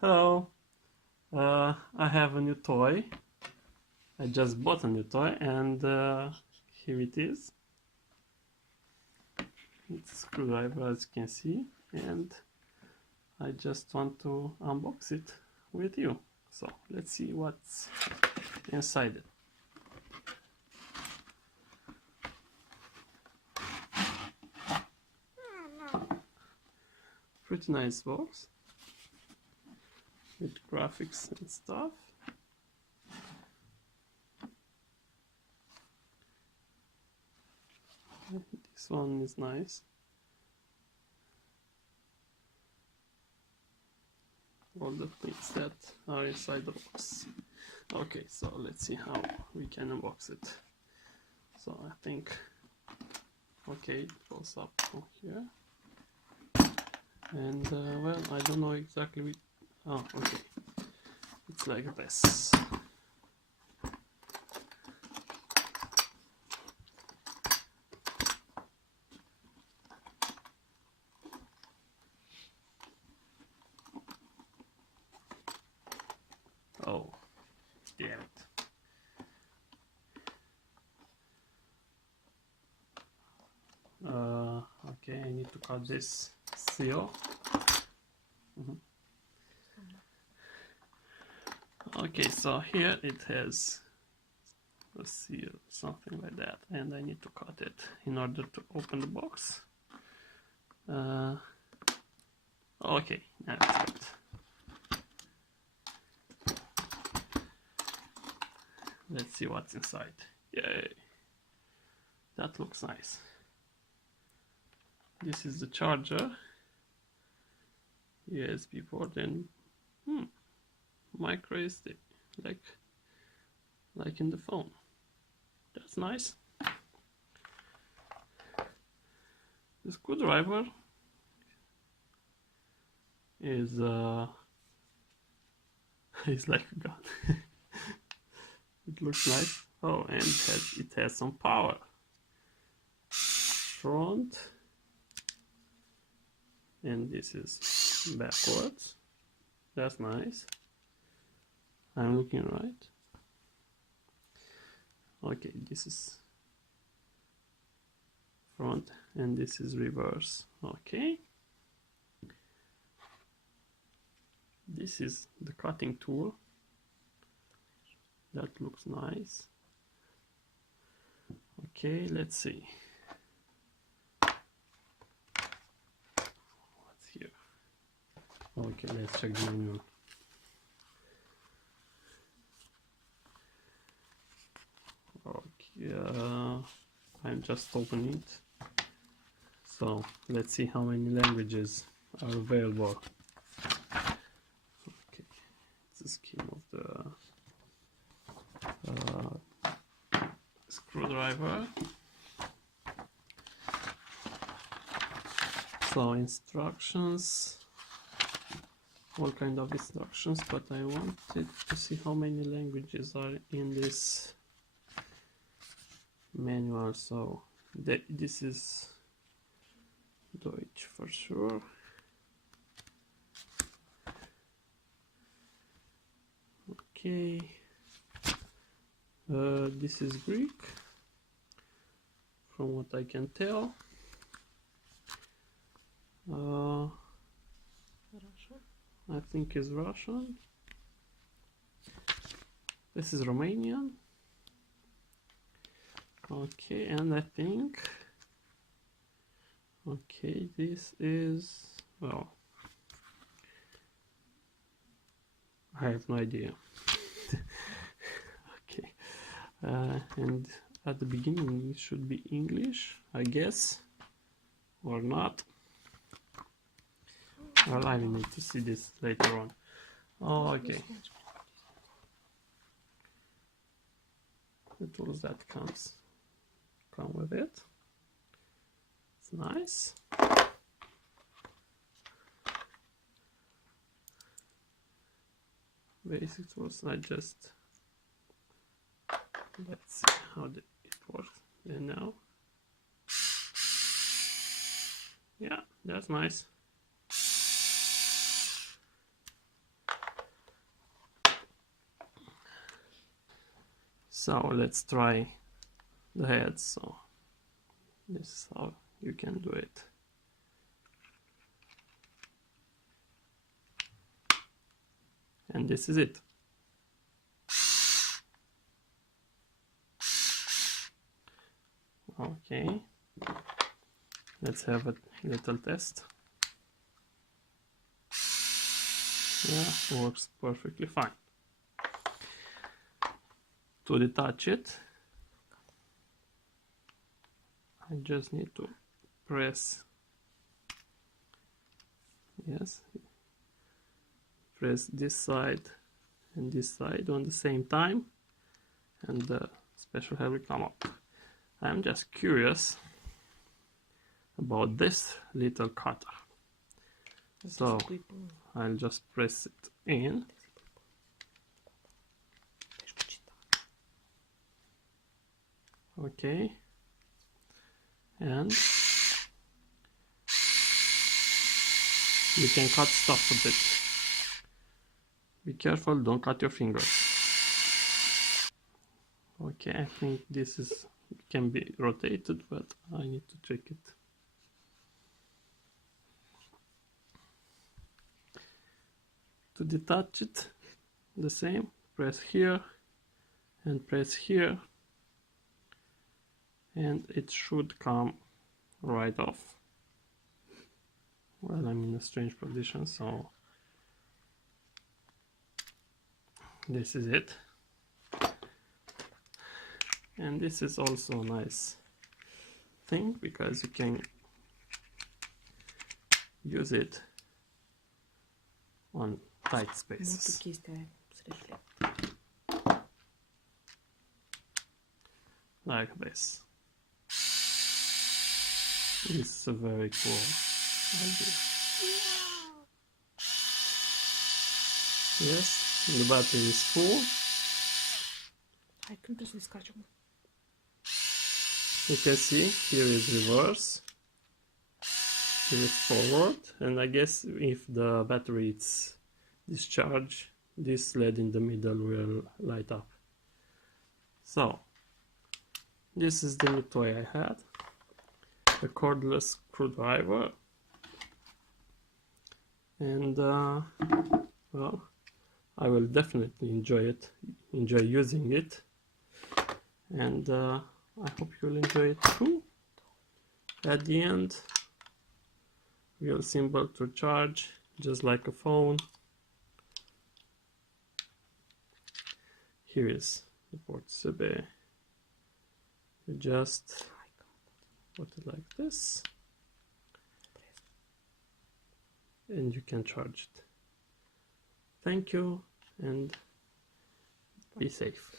Hello, I have a new toy. I just bought a new toy and here it is. It's a screwdriver, as you can see, and I just want to unbox it with you. So let's see what's inside it. Pretty nice box with graphics and stuff. This one is nice. All the things that are inside the box. Okay, so let's see how we can unbox it. So I think, okay, it goes up from here. And well, I don't know exactly. Oh, okay. It's like this. Oh, damn it. Okay, I need to cut this seal. Okay, so here it has a seal, something like that, and I need to cut it in order to open the box. Okay, that's good. Let's see what's inside. Yay! That looks nice. This is the charger. USB port and micro SD, like in the phone. That's nice. The screwdriver is is like a gun. It looks nice. Oh, and it has some power. Front, and this is backwards. That's nice. I'm looking right. Okay, this is front and this is reverse. Okay. This is the cutting tool. That looks nice. Okay, let's see. What's here? Okay, let's check the manual. Okay, I'm just opening it. So let's see how many languages are available. Okay, it's the scheme of the screwdriver. So instructions, all kind of instructions, but I wanted to see how many languages are in this manual. So this is Deutsch for sure. Okay, this is Greek from what I can tell. Russian. I think is Russian. This is Romanian. Okay, and I think, okay, this is, well, I have no idea. Okay, and at the beginning it should be English, I guess, or not. Well, I will need to see this later on. Oh, okay. The tools that come with it. It's nice. Basic tools. Let's see how it works. And now, yeah, that's nice. So let's try the head. So this is how you can do it. And this is it. Okay, let's have a little test. Yeah, works perfectly fine. To detach it, I just need to press, yes, press this side and this side on the same time, and the special head will come up. I'm just curious about this little cutter. So I'll just press it in. Okay. And you can cut stuff with it. Be careful, don't cut your fingers. Okay, I think this can be rotated, but I need to check it. To detach it, the same, press here and press here, and it should come right off. Well, I'm in a strange position, so this is it. And this is also a nice thing because you can use it on tight spaces. Like this. This is a very cool idea. Yes, the battery is full. You can see here is reverse, here is forward, and I guess if the battery is discharged, this LED in the middle will light up. So this is the new toy I had, a cordless screwdriver, and well, I will definitely enjoy using it, and I hope you'll enjoy it too. At the end, real simple to charge, just like a phone. Here is the port USB. You just put it like this, and you can charge it. Thank you, and be safe.